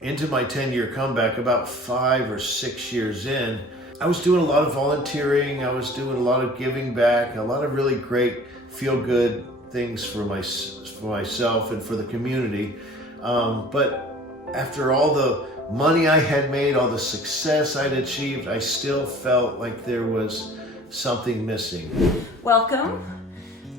into my 10-year comeback, about 5 or 6 years in, I was doing a lot of volunteering. I was doing a lot of giving back, a lot of really great feel-good things for myself and for the community. But after all the money I had made, all the success I'd achieved, I still felt like there was something missing. Welcome.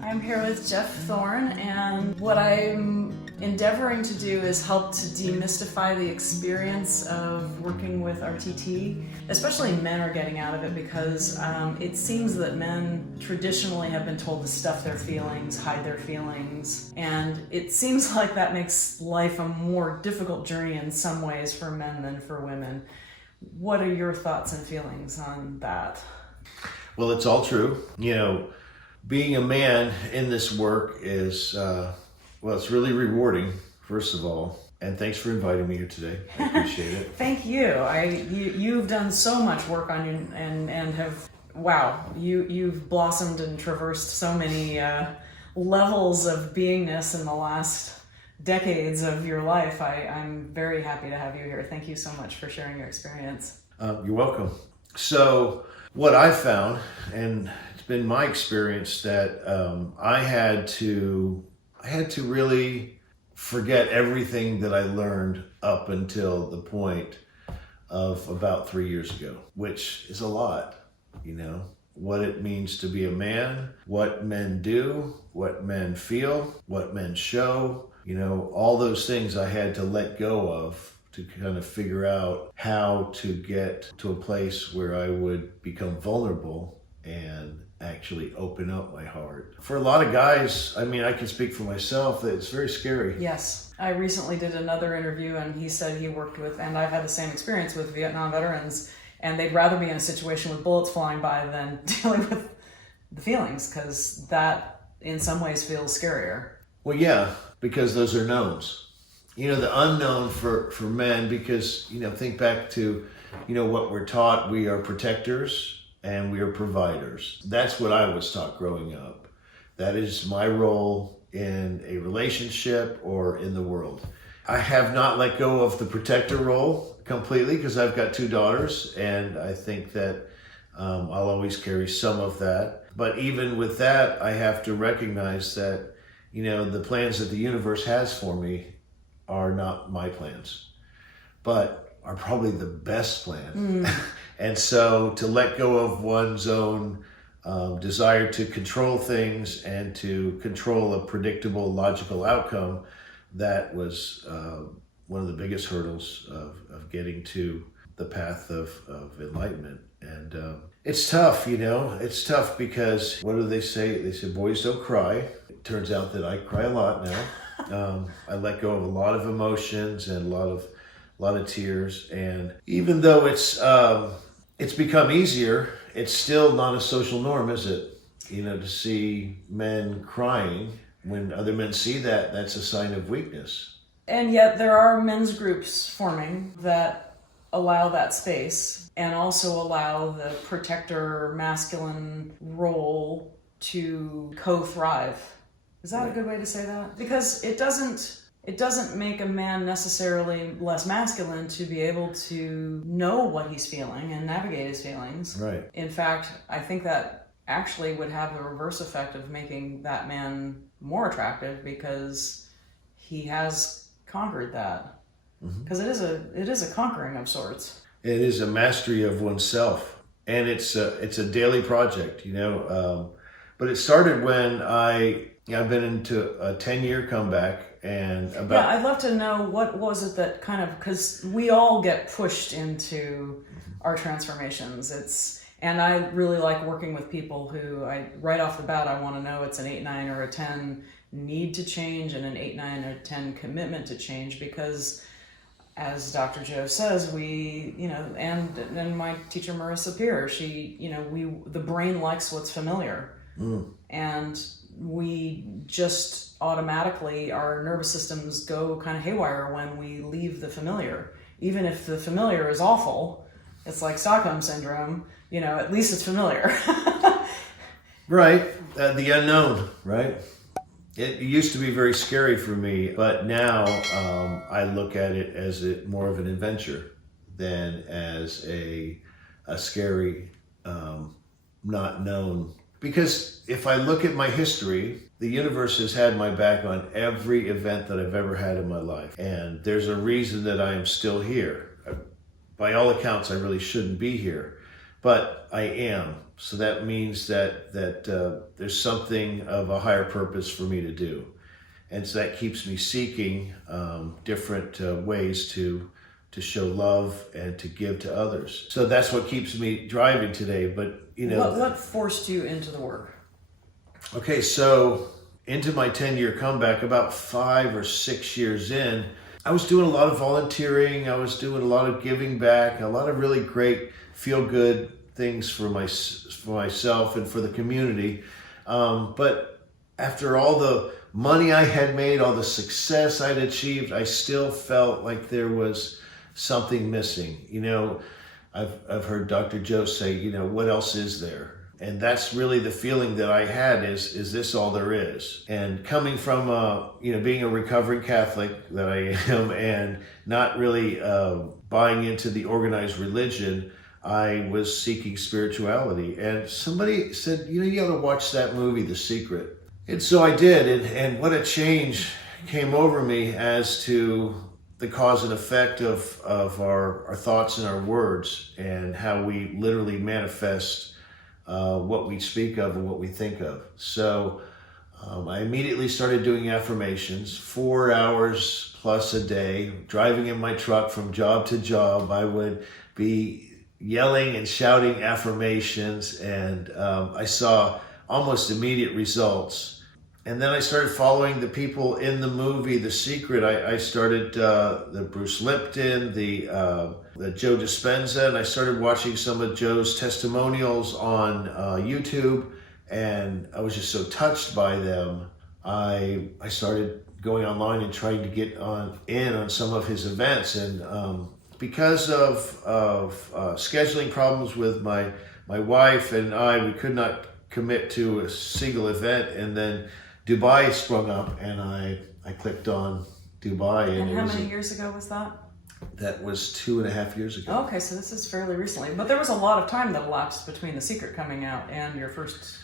I'm here with Jeff Thorne, and what I'm endeavoring to do is help to demystify the experience of working with RTT. Especially men are getting out of it because it seems that men traditionally have been told to stuff their feelings, hide their feelings, and it seems like that makes life a more difficult journey in some ways for men than for women. What are your thoughts and feelings on that? Well, it's all true. You know, being a man in this work is, well, it's really rewarding, first of all. And thanks for inviting me here today. I appreciate it. Thank you. You've done so much work on you and have, wow, you've blossomed and traversed so many levels of beingness in the last decades of your life. I'm very happy to have you here. Thank you so much for sharing your experience. You're welcome. So what I found, and it's been my experience, that I had to really forget everything that I learned up until the point of about 3 years ago, which is a lot, you know, what it means to be a man, what men do, what men feel, what men show, you know, all those things I had to let go of to kind of figure out how to get to a place where I would become vulnerable and actually open up my heart. For a lot of guys, I mean, I can speak for myself, that it's very scary. Yes. I recently did another interview and he said he worked with, and I've had the same experience with Vietnam veterans, and they'd rather be in a situation with bullets flying by than dealing with the feelings, because that in some ways feels scarier. Well, yeah, because those are knowns. You know, the unknown for men, because, you know, think back to, you know, what we're taught. We are protectors and we are providers. That's what I was taught growing up. That is my role in a relationship or in the world. I have not let go of the protector role completely because I've got 2 daughters, and I think that I'll always carry some of that. But even with that, I have to recognize that, you know, the plans that the universe has for me are not my plans, but are probably the best plan. And so to let go of one's own desire to control things and to control a predictable, logical outcome, that was one of the biggest hurdles of getting to the path of enlightenment. And it's tough, you know, it's tough because what do they say? They say boys don't cry. It turns out that I cry a lot now. I let go of a lot of emotions and a lot of tears. And even though it's become easier, it's still not a social norm, is it? You know, to see men crying, when other men see that, that's a sign of weakness. And yet there are men's groups forming that allow that space and also allow the protector masculine role to co-thrive. Is that a good way to say that? Because it doesn't make a man necessarily less masculine to be able to know what he's feeling and navigate his feelings. Right. In fact, I think that actually would have the reverse effect of making that man more attractive because he has conquered that. Because it is a conquering of sorts. It is a mastery of oneself, and it's a daily project, you know. But it started when I've been into a 10-year comeback. And about, yeah, I'd love to know what was it that kind of, because we all get pushed into our transformations. And I really like working with people who right off the bat, I want to know it's an 8, 9, or a 10 need to change and an 8, 9, or 10 commitment to change, because as Dr. Joe says, we, you know, and my teacher Marissa Peer, she, you know, the brain likes what's familiar. And we just automatically, our nervous systems go kind of haywire when we leave the familiar. Even if the familiar is awful, it's like Stockholm Syndrome, you know, at least it's familiar. Right. The unknown, right? It used to be very scary for me, but now I look at it as more of an adventure than as a scary, not known. Because if I look at my history, the universe has had my back on every event that I've ever had in my life. And there's a reason that I am still here. By all accounts, I really shouldn't be here, but I am. So that means that there's something of a higher purpose for me to do. And so that keeps me seeking different ways to show love and to give to others. So that's what keeps me driving today. But you know, what forced you into the work? Okay, so into my 10-year comeback, about 5 or 6 years in, I was doing a lot of volunteering. I was doing a lot of giving back, a lot of really great feel-good things for myself and for the community. But after all the money I had made, all the success I'd achieved, I still felt like there was something missing. You know, I've heard Dr. Joe say, you know, what else is there? And that's really the feeling that I had is this all there is? And coming from, you know, being a recovering Catholic that I am and not really buying into the organized religion, I was seeking spirituality. And somebody said, you know, you ought to watch that movie, The Secret. And so I did. And what a change came over me as to the cause and effect of our thoughts and our words and how we literally manifest what we speak of and what we think of. So I immediately started doing affirmations, 4 hours plus a day, driving in my truck from job to job. I would be yelling and shouting affirmations, and I saw almost immediate results. And then I started following the people in the movie The Secret. I started the Bruce Lipton, the Joe Dispenza, and I started watching some of Joe's testimonials on YouTube, and I was just so touched by them. I started going online and trying to get in on some of his events, and because of scheduling problems with my wife and I, we could not commit to a single event, and then Dubai sprung up, and I clicked on Dubai. And how many years ago was that? That was 2.5 years ago. Okay, so this is fairly recently. But there was a lot of time that elapsed between The Secret coming out and your first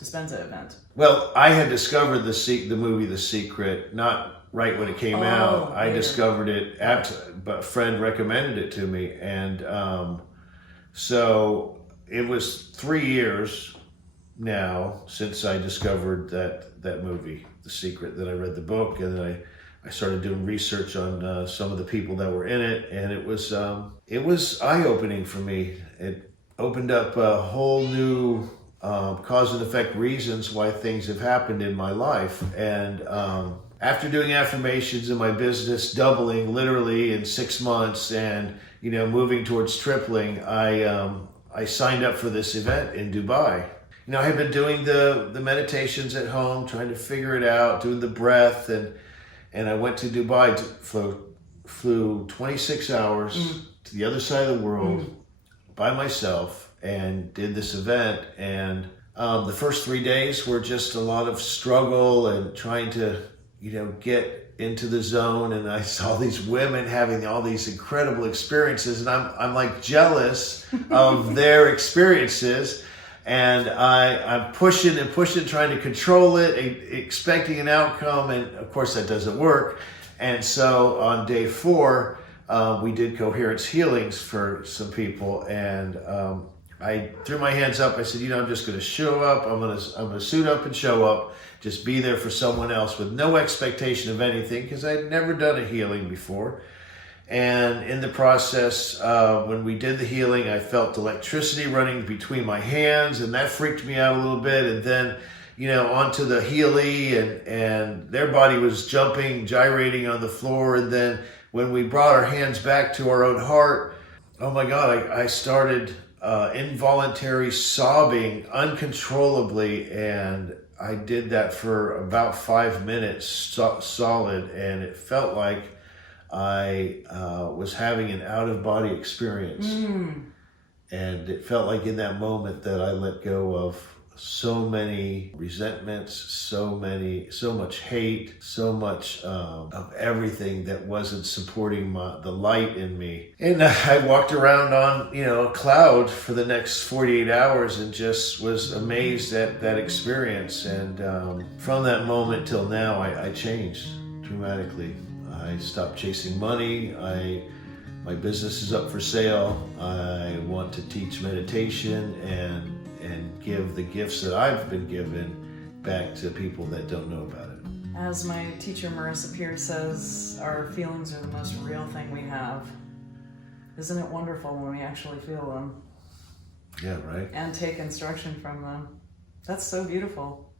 Dispenza event. Well, I had discovered the movie The Secret not right when it came out. I discovered it but a friend recommended it to me, and so it was 3 years now since I discovered that movie, The Secret. Then I read the book, and then I started doing research on some of the people that were in it, and it was eye-opening for me. It opened up a whole new cause and effect reasons why things have happened in my life. And after doing affirmations in my business, doubling literally in 6 months, and you know, moving towards tripling, I signed up for this event in Dubai. You know, I had been doing the meditations at home, trying to figure it out, doing the breath, and I went to Dubai, flew 26 hours to the other side of the world by myself and did this event. And the first 3 days were just a lot of struggle and trying to, you know, get into the zone. And I saw these women having all these incredible experiences, and I'm like jealous of their experiences. And I'm pushing and pushing, trying to control it, expecting an outcome, and of course that doesn't work. And so on day 4, we did coherence healings for some people, and I threw my hands up. I said, you know, I'm just going to show up. I'm going to suit up and show up, just be there for someone else with no expectation of anything, because I'd never done a healing before. And in the process, when we did the healing, I felt electricity running between my hands, and that freaked me out a little bit. And then, you know, onto the Healy, and their body was jumping, gyrating on the floor. And then when we brought our hands back to our own heart, oh my God, I started involuntary sobbing uncontrollably. And I did that for about 5 minutes solid, and it felt like I was having an out-of-body experience. And it felt like in that moment that I let go so many resentments, so much hate, so much of everything that wasn't supporting the light in me. And I walked around on, a cloud for the next 48 hours and just was amazed at that experience. And from that moment till now, I changed dramatically. I stopped chasing money. My business is up for sale. I want to teach meditation and give the gifts that I've been given back to people that don't know about it. As my teacher Marissa Pierce says, our feelings are the most real thing we have. Isn't it wonderful when we actually feel them? Yeah, right? And take instruction from them. That's so beautiful.